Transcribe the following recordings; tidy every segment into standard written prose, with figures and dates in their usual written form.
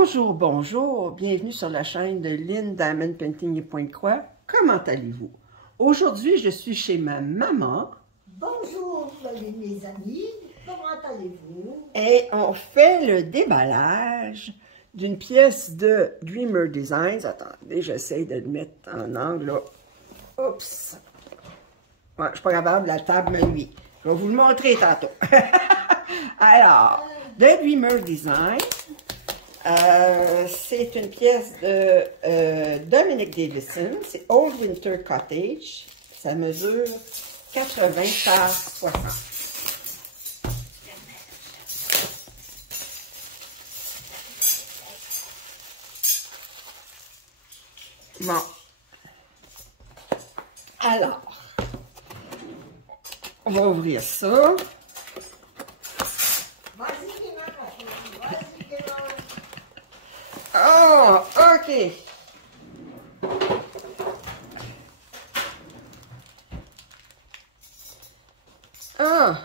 Bonjour, bonjour, bienvenue sur la chaîne de Lynn Diamond Painting et Pointe-Croix. Comment allez-vous? Aujourd'hui, je suis chez ma maman. Bonjour mes amis, comment allez-vous? Et on fait le déballage d'une pièce de Dreamer Designs. Attendez, j'essaie de le mettre en angle là. Oups! Ouais, je ne suis pas capable, la table me nuit. Je vais vous le montrer tantôt. Alors, de Dreamer Designs. C'est une pièce de Dominic Davison. C'est Old Winter Cottage. Ça mesure 80 par 60. Bon. Alors, on va ouvrir ça. Oh, ok. Ah.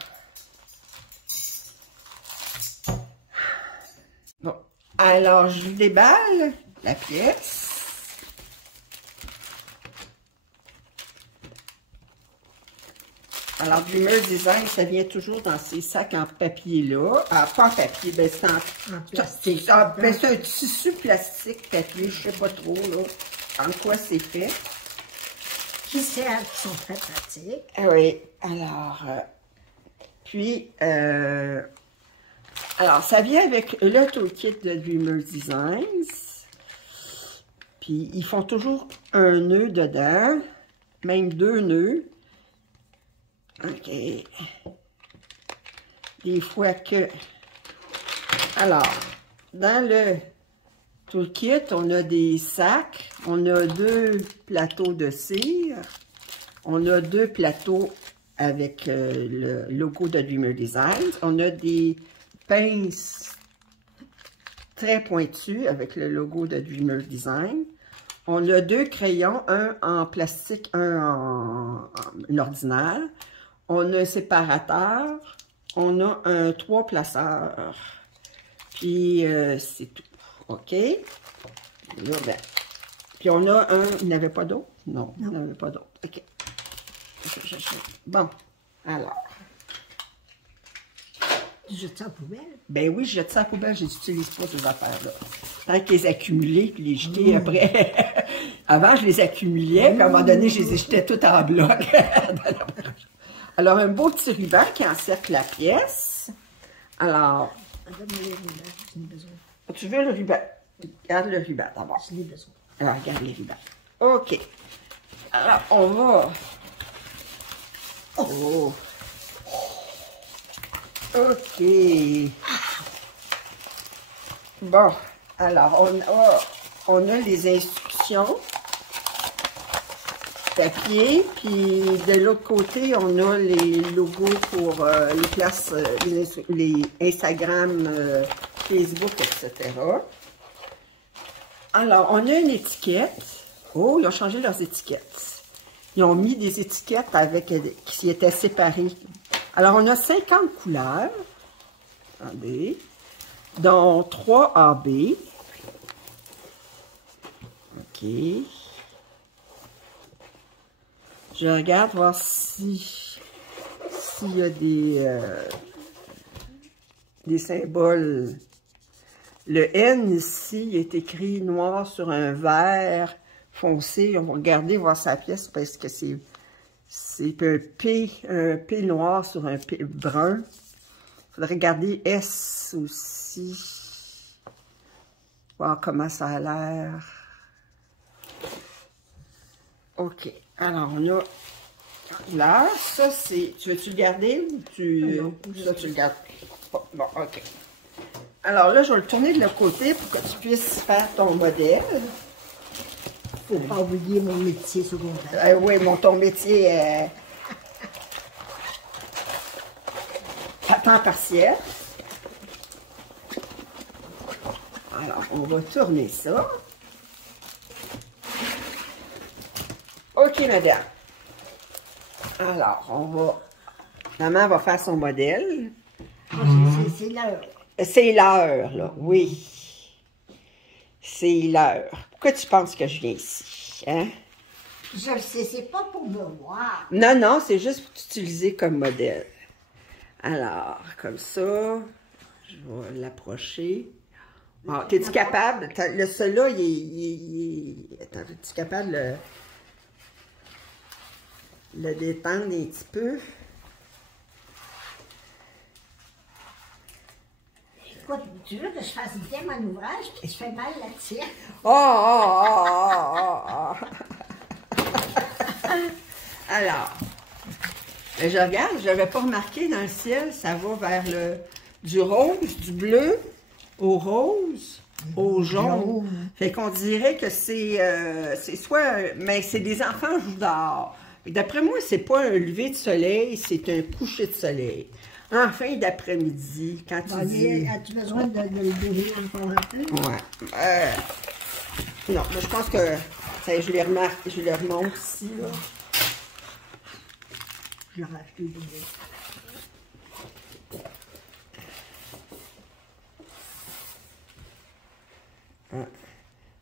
Bon, alors je déballe la pièce. Alors, Dreamer Design, ça vient toujours dans ces sacs en papier-là. Ah, pas en papier, ben c'est en plastique. Ah, ben c'est un tissu plastique papier, je sais pas trop, là, en quoi c'est fait. Qui servent, qui sont très pratiques. Ah oui, alors, alors, ça vient avec le toolkit de Dreamer Designs. Puis, ils font toujours un nœud dedans, même 2 nœuds. OK. Des fois que... Alors, dans le toolkit, on a des sacs, on a 2 plateaux de cire, on a 2 plateaux avec le logo de Dreamer Designs, on a des pinces très pointues avec le logo de Dreamer Design, on a 2 crayons, un en plastique, un en ordinaire. On a un séparateur, on a un 3 placeurs, puis c'est tout, OK? Là, ben, puis on a un, il n'y avait pas d'autre? Non, il n'y avait pas d'autre, OK. Bon, alors. Tu jettes ça à la poubelle? Ben oui, je jette ça à la poubelle, je n'utilise pas ces affaires-là. Tant que les accumuler, puis les jeter après. Avant, je les accumulais, puis à un moment donné, je les jetais toutes en bloc. Alors, un beau petit ruban qui encercle la pièce. Alors... Donne-moi les rubans, j'en ai besoin. Tu veux le ruban? Regarde le ruban d'abord. J'en ai besoin. Alors, regarde les rubans. OK. Alors, on va... Oh! OK. Bon, alors, on a les instructions. Papier, puis de l'autre côté, on a les logos pour les places, les Instagram, Facebook, etc. Alors, on a une étiquette. Oh, ils ont changé leurs étiquettes. Ils ont mis des étiquettes avec qui étaient séparées. Alors, on a 50 couleurs. Attendez. Dont 3 AB. OK. Je regarde voir s'il y a des symboles. Le N ici est écrit noir sur un vert foncé. On va regarder, voir sa pièce parce que c'est un P noir sur un P brun. Il faudrait regarder S aussi. Voir comment ça a l'air. OK. Alors, on a là, ça c'est... Tu veux-tu le garder ou tu... Non, ça, tu le gardes. Bon, OK. Alors là, je vais le tourner de l'autre côté pour que tu puisses faire ton modèle. Faut pas oublier mon métier secondaire. Oui, ton métier à temps partiel. Alors, on va tourner ça. OK, madame. Alors, on va... Maman va faire son modèle. C'est l'heure. C'est l'heure, là, oui. C'est l'heure. Pourquoi tu penses que je viens ici, hein? Je sais, c'est pas pour me voir. Non, non, c'est juste pour t'utiliser comme modèle. Alors, comme ça, je vais l'approcher. Bon, t'es-tu capable? Celui-là, attends, es-tu capable de le détendre un petit peu? Écoute, tu veux que je fasse bien mon ouvrage, puis je fais mal la tienne? Alors, je regarde, je n'avais pas remarqué dans le ciel, ça va vers du rose, du bleu, au rose, au jaune. Fait qu'on dirait que c'est soit... Mais c'est des enfants jouent dehors. D'après moi, c'est pas un lever de soleil, c'est un coucher de soleil. En fin d'après-midi, quand tu dis... As-tu besoin de le bouger encore un peu? Ouais. Non, mais je pense que... Je les remarque, je les remonte ici, là. Je l'ai racheté du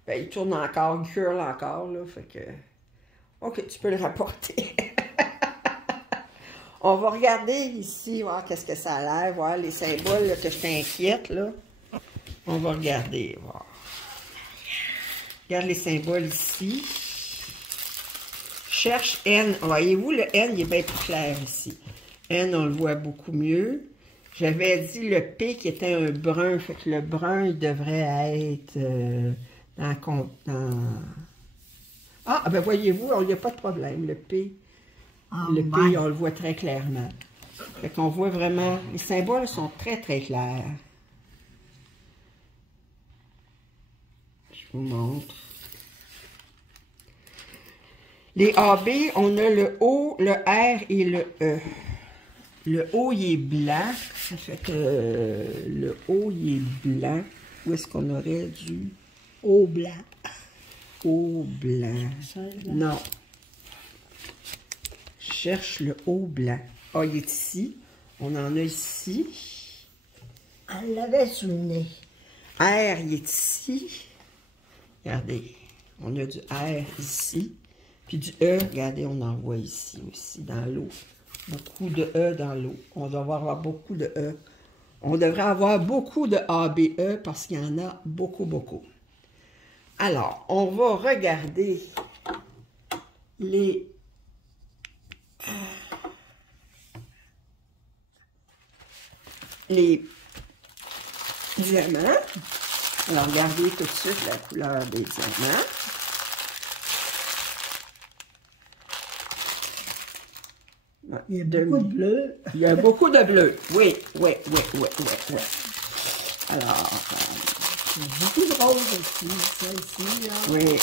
Ben, il tourne encore, il curle encore, là, fait que... OK, tu peux le rapporter. On va regarder ici, voir qu'est-ce que ça a l'air, voir les symboles là, que je t'inquiète, là. On va regarder, voir. Regarde les symboles ici. Cherche N. Voyez-vous, le N, il est bien plus clair ici. N, on le voit beaucoup mieux. J'avais dit le P qui était un brun, fait que le brun, il devrait être dans... Ah, ben voyez-vous, il n'y a pas de problème. Le P, on le voit très clairement. Fait qu'on voit vraiment... Les symboles sont très, très clairs. Je vous montre. Les AB, on a le O, le R et le E. Le O, il est blanc. Ça fait que le O, il est blanc. Où est-ce qu'on aurait du O blanc? O blanc. Non. Je cherche le O blanc. Ah, il est ici. On en a ici. Elle l'avait sous le nez. R, il est ici. Regardez. On a du R ici. Puis du E, regardez, on en voit ici aussi, dans l'eau. Beaucoup de E dans l'eau. On devrait avoir beaucoup de E. On devrait avoir beaucoup de ABE parce qu'il y en a beaucoup, beaucoup. Alors, on va regarder les diamants. Alors, regardez tout de suite la couleur des diamants. Il y a beaucoup de bleu. Il y a beaucoup de bleu. Oui. Alors, il y a beaucoup de rose aussi, celle-ci, là. Oui.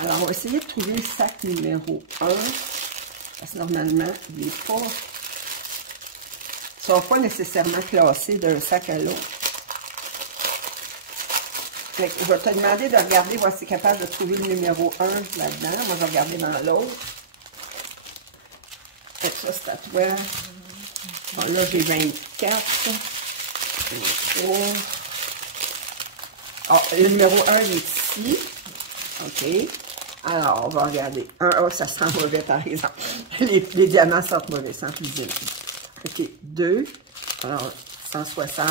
Alors, on va essayer de trouver le sac numéro 1. Parce que normalement, il n'est pas... Ils ne sont pas nécessairement classés d'un sac à l'autre. Je vais te demander de regarder, voir si tu es capable de trouver le numéro 1 là-dedans. Moi, je vais regarder dans l'autre. Et ça, c'est à toi. Bon, là, j'ai 24. 23. Ah, le numéro 1, il est ici. OK. Alors, on va regarder. Oh, ça sent mauvais, par exemple. Les diamants sentent mauvais, sans cuisine. OK. 2. Alors, 160.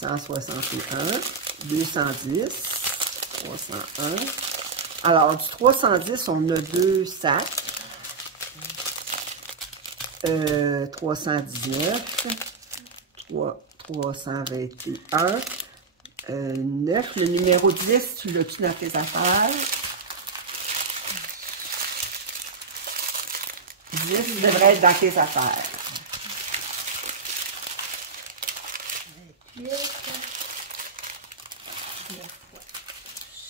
161. 210, 301. Alors, du 310, on a 2 sacs. 319, 321, 9. Le numéro 10, tu l'as-tu dans tes affaires? 10 devrait être dans tes affaires. 28.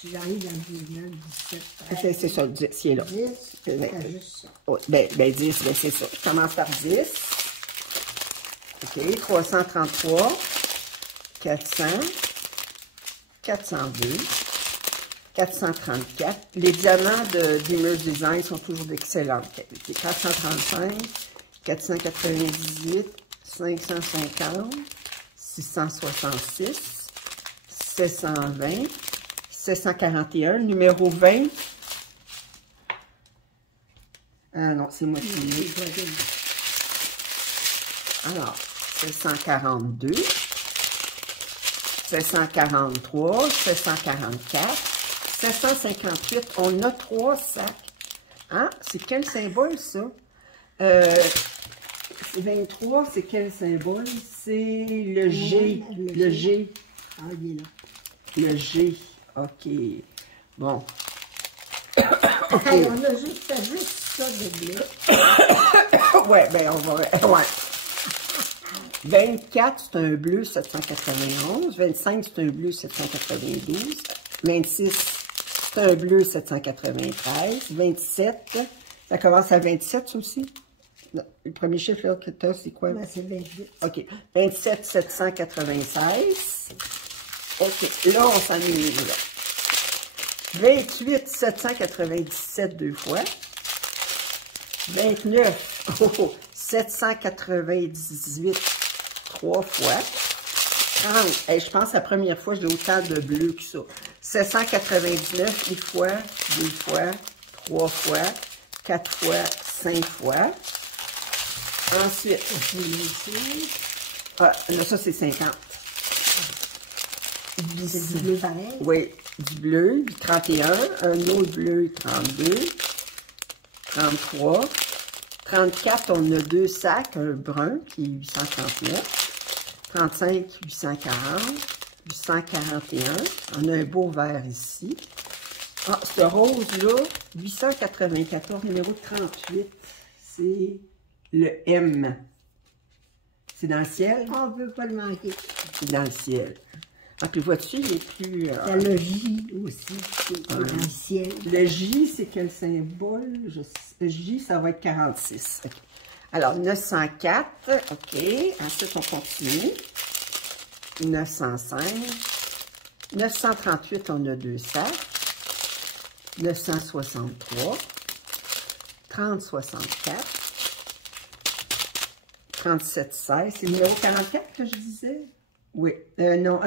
Si j'arrive dans 19, 17, C'est ça, le 10, il est là. 10, c'est juste ça. Oui, ben 10, ben c'est ça. Je commence par 10. OK, 333, 400, 402, 434. Les diamants d'Image Design sont toujours d'excellente qualité. 435, 498, 550, 666, 720, 741, numéro 20. Ah non, c'est moi qui l'ai. Alors, 742, 743, 744, 758. On a 3 sacs. Hein? C'est quel symbole, ça? 23, c'est quel symbole? C'est le G. Le G. Ah, il est là. Le G. OK. Bon. Hey, on a juste ça de bleu. Ouais, ben on va... Ouais. 24, c'est un bleu 791. 25, c'est un bleu 792. 26, c'est un bleu 793. 27, ça commence à 27, ça aussi? Non, le premier chiffre là, que tu as, c'est quoi? Ben, c'est 28. OK. 27, 796. OK. Là, on s'amuse, là. 28, 797 deux fois. 29, 798 trois fois. 30, hey, je pense que la première fois, j'ai autant de bleu que ça. 799, une fois, 2 fois, 3 fois, 4 fois, 5 fois. Ensuite, ah, là, ça, c'est 50. C'est du bleu pareil? Oui, du bleu, du 31, un autre bleu, 32, 33, 34, on a 2 sacs, un brun qui est 839, 35, 840, 841, on a un beau vert ici. Ah, ce rose-là, 894, numéro 38, c'est le M. C'est dans le ciel? On ne peut pas le manquer. C'est dans le ciel. Ah, puis vois-tu, il est plus... Il y a le J aussi, qui est dans le ciel. Le J, c'est quel symbole? Le J, ça va être 46. Okay. Alors, 904, OK. Ensuite, on continue. 905. 938, on a 2 sacs. 963. 3064. 3716. C'est le numéro 44 que je disais? Oui. Non,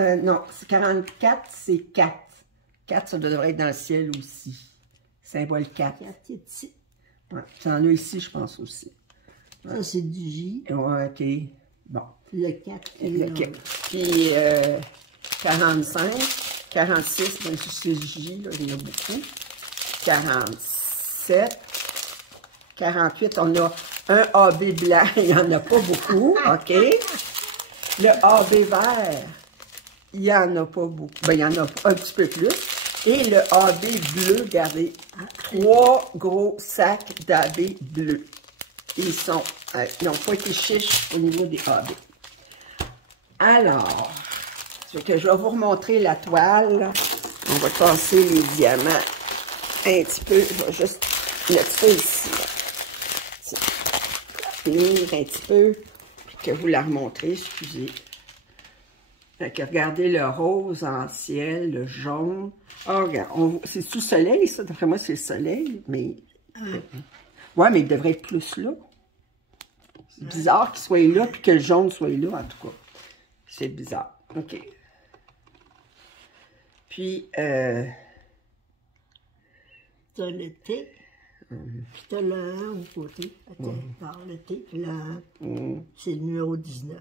44, c'est 4. 4, ça devrait être dans le ciel aussi. Symbole 4. 4 qui est ici. Ouais, tu en as ici, je pense aussi. Ouais. Ça, c'est du J. Ouais, OK. Bon. Le 4 qui est là. Puis 45, 46, ben, c'est J, là, il y en a beaucoup. 47, 48, on a un AB blanc, il n'y en a pas beaucoup, OK? Le AB vert, il n'y en a pas beaucoup. Ben, il y en a un petit peu plus. Et le AB bleu, regardez, 3 gros sacs d'AB bleu. Ils n'ont pas été chiches au niveau des AB. Alors, je vais vous remontrer la toile. On va casser les diamants un petit peu. Je vais juste mettre ça ici. Finir un petit peu, puis que vous la remontrez, excusez. Fait que regardez le rose en ciel, le jaune. Ah, regarde, c'est sous soleil, ça. D'après moi, c'est le soleil, mais... Ouais, mais il devrait être plus là. C'est bizarre qu'il soit là, puis que le jaune soit là, en tout cas. C'est bizarre. OK. Puis, t'as le T, puis t'as le 1 au côté. Par le T, puis le 1, c'est le numéro 19.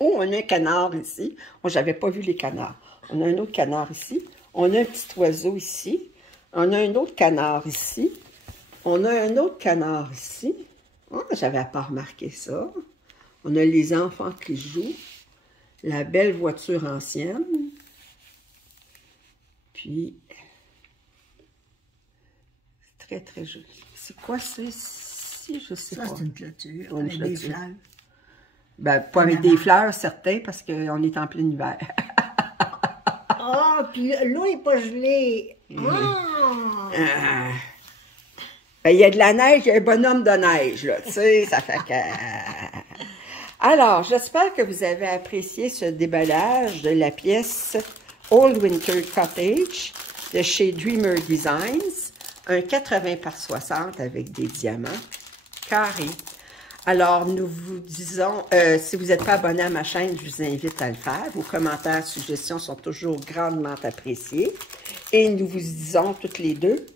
Oh, on a un canard ici. Oh, j'avais pas vu les canards. On a un autre canard ici. On a un petit oiseau ici. On a un autre canard ici. On a un autre canard ici. Oh, j'avais pas remarqué ça. On a les enfants qui jouent. La belle voiture ancienne. Puis, très, très joli. C'est quoi ça ici? Je sais pas. Ça, c'est une clôture Une avec des clôture. fleurs. Ben, pas avec des fleurs, certains, parce qu'on est en plein hiver. Ah, puis l'eau n'est pas gelée. Ah! Ben, il y a de la neige, il y a un bonhomme de neige, là, tu sais, ça fait que... Alors, j'espère que vous avez apprécié ce déballage de la pièce Old Winter Cottage de chez Dreamer Designs, un 80 par 60 avec des diamants carrés. Alors, nous vous disons, si vous n'êtes pas abonné à ma chaîne, je vous invite à le faire. Vos commentaires, suggestions sont toujours grandement appréciés. Et nous vous disons toutes les deux,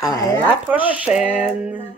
à la prochaine!